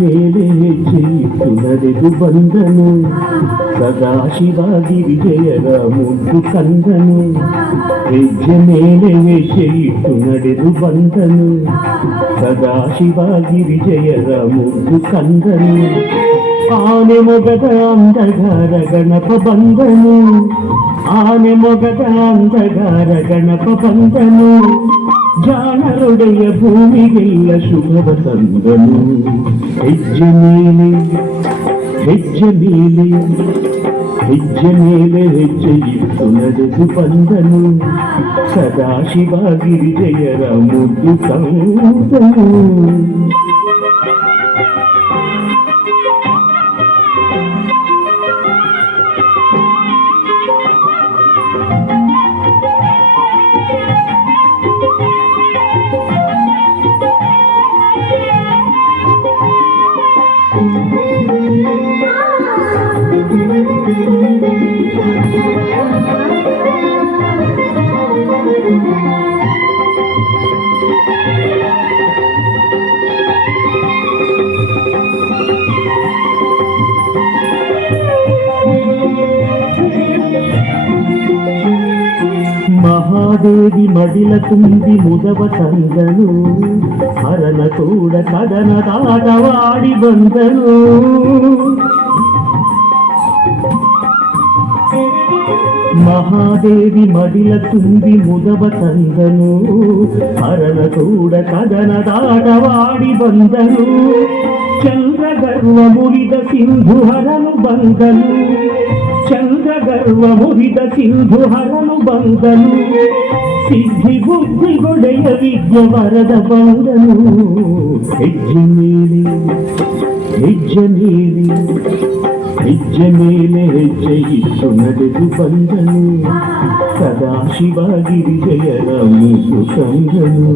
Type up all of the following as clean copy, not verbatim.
ಮೇಲೆ ಹೆಜ್ಜೆ ಇಟ್ಟು ನಡೆದು ಬಂದನು ಸದಾಶಿವಗಿರಿಜಯರ ಮುದ್ದು ಕಂದನು. ಹೆಜ್ಜೆ ಮೇಲೆ ಹೆಜ್ಜೆ ಇಟ್ಟು ನಡೆದು ಬಂದನು ಸದಾಶಿವಗಿರಿಜಯರ ಮುದ್ದು ಕಂದನು. ಆನೆ ಮೊಗದ ಅಂಧಗಾರ ಗಣಪ ಬಂದನು, ಆನೆ ಮೊಗದ ಅಂಧಗಾರ ಗಣಪ ಬಂದನು. ಜಾಣರೊಡೆಯ ಭೂಮಿಗೆಲ್ಲ ಶುಭವ ತಂದನು. ಹೆಜ್ಜೆ ಮೇಲೆ ಹೆಜ್ಜೆ ಮೇಲೆ ಹೆಜ್ಜೆ ಮೇಲೆ ಹೆಜ್ಜೆ ಇಟ್ಟು ನಡೆದು ಬಂದನು ಸದಾಶಿವಗಿರಿಜಯರ ಮುದ್ದು ಕಂದನು. ಮಹಾದೇವಿ ಮಡಿಲ ತುಂಬಿ ಮುದವ ತಂದನು, ಹರನ ಕೂಡ ಕದನದಾಟವಾಡಿ ಬಂದನು. ಮಹಾದೇವಿ ಮಡಿಲ ತುಂಬಿ ಮುದವ ತಂದನು, ಹರನ ಕೂಡ ಕದನದಾಟವಾಡಿ ಬಂದನು. ಚಂದ್ರಗರ್ವ ಮುರಿದ ಸಿಂಧು ಹರನು ಬಂದನು, ಚಂದ್ರಗರ್ವ ಮುರಿದ ಸಿಂಧು ಹರನು ಬಂದನು. ಸಿದ್ಧಿ ಬುದ್ಧಿಗೊಡೆಯ ವಿದ್ಯ ವರದ ಬಂದನು. ಹೆಜ್ಜೆ ಮೇಲೆ ಹೆಜ್ಜೆ ಮೇಲೆ ಹೆಜ್ಜೆ ಮೇಲೆ ಹೆಜ್ಜೆ ಇಟ್ಟು ನಡೆದು ಬಂದನು ಸದಾಶಿವಗಿರಿಜಯರ ಮುದ್ದು ಕಂದನು.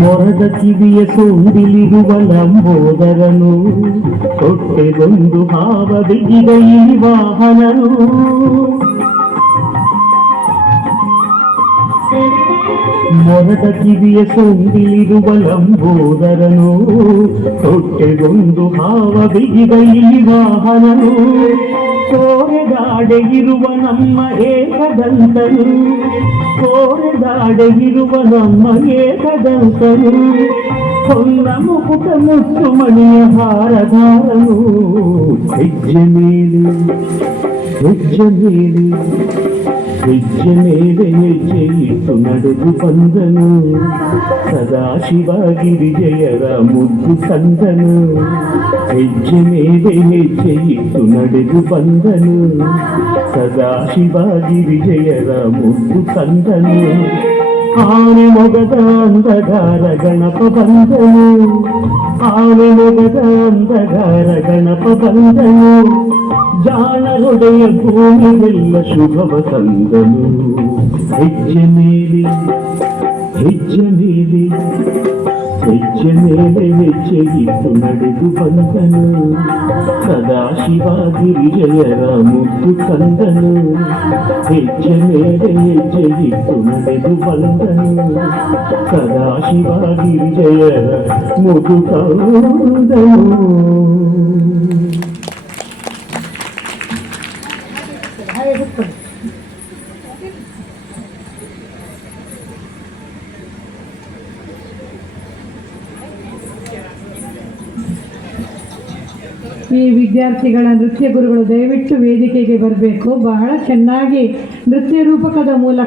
ಮೊರದ ಕಿವಿಯ ಸೋಂದಿಲಿರುವ ಲಂಬೋದರನು, ಹೊಟ್ಟೆಗೊಂದು ಹಾವ ಬಿಗಿದ ಈ ವಾಹನನು. ಮೊರದ ಕಿವಿಯ ಸೋಂದಿಲಿರುವ ಲಂಬೋದರನು, ಹೊಟ್ಟೆಗೊಂದು ಹಾವ ಬಿಗಿದ ಈ ವಾಹನನು. ಕೋರೆದಾಡೆ ಇರುವ ನಮ್ಮ ಏಕದಂತನು, ಕೋರೆದಾಡೆ ಇರುವ ನಮ್ಮ ಏಕದಂತನು. ಹೊನ್ನ ಮುಕುಟ ಮುತ್ತು ಮಣಿಯ ಹಾರಧಾರನು. ಹೆಜ್ಜೆ ಮೇಲೆ ಹೆಜ್ಜೆ ಮೇಲೆ ಹೆಜ್ಜೆ ಮೇಲೆ ಹೆಜ್ಜೆ ಇಟ್ಟು ನಡೆದು ಬಂದನು ಸದಾಶಿವಗಿರಿಜಯರ ಮುದ್ದು ಕಂದನು. ಹೆಜ್ಜೆ ಮೇಲೆ ಹೆಜ್ಜೆ ಇಟ್ಟು ನಡೆದು ಬಂದನು ಸದಾಶಿವಗಿರಿಜಯರ ಮುದ್ದು ಕಂದನು. ಆನೆ ಮೊಗದ ಅಂಧಗಾರ ಗಣಪ ಬಂದನು, ಆನೆ ಮೊಗದ ಅಂಧಗಾರ ಗಣಪ ಬಂದನು. ಜಾಣರೊಡೆಯ ಭೂಮಿಗೆಲ್ಲ ಶುಭವ ತಂದನು. ಹೆಜ್ಜೆ ಮೇಲೆ ಹೆಜ್ಜೆ ಮೇಲೆ ಹೆಜ್ಜೆ ಮೇಲೆ ಹೆಜ್ಜೆ ಇಟ್ಟು ನಡೆದು ಬಂದನು ಸದಾಶಿವಗಿರಿಜಯರ ಮುದ್ದು ಕಂದನು. ಹೆಜ್ಜೆ ಮೇಲೆ ಹೆಜ್ಜೆ ಇಟ್ಟು ನಡೆದು ಬಂದನು ಸದಾಶಿವಗಿರಿಜಯರ ಮುದ್ದು ಕಂದನು. ಈ ವಿದ್ಯಾರ್ಥಿಗಳ ನೃತ್ಯ ಗುರುಗಳು ದಯವಿಟ್ಟು ವೇದಿಕೆಗೆ ಬರಬೇಕು. ಬಹಳ ಚೆನ್ನಾಗಿ ನೃತ್ಯ ರೂಪಕದ ಮೂಲಕ